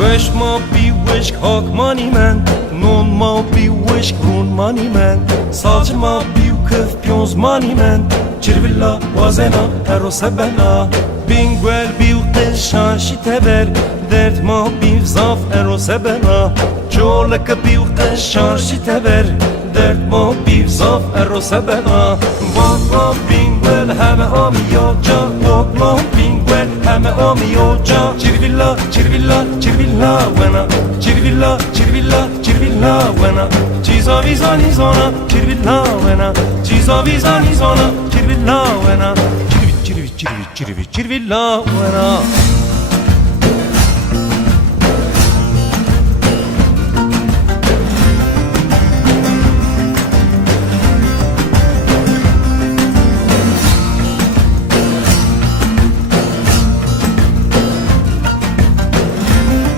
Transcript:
Wesh ma pi wesh hak mani men Non ma pi wesh krun mani men Salç ma pi këth pjonz mani men Çirvilla wazena ero sebena Bingwel bi qishan shitever Dert ma pi zaf ero sebena Çole ke pi qishan shitever Dert ma pi zaf ero sebena Vak ma bingwel heme ami yoca Vak ma bingwel heme ami yoca Çirvilla çirvilla çirvilla wena Çirvilla çirvilla çirvilla wena Ciza viza ni zona çirvilla wena Ciza viza ni zona çirvilla wena Çirvi çirvi çirvi çirvi çirvilla wena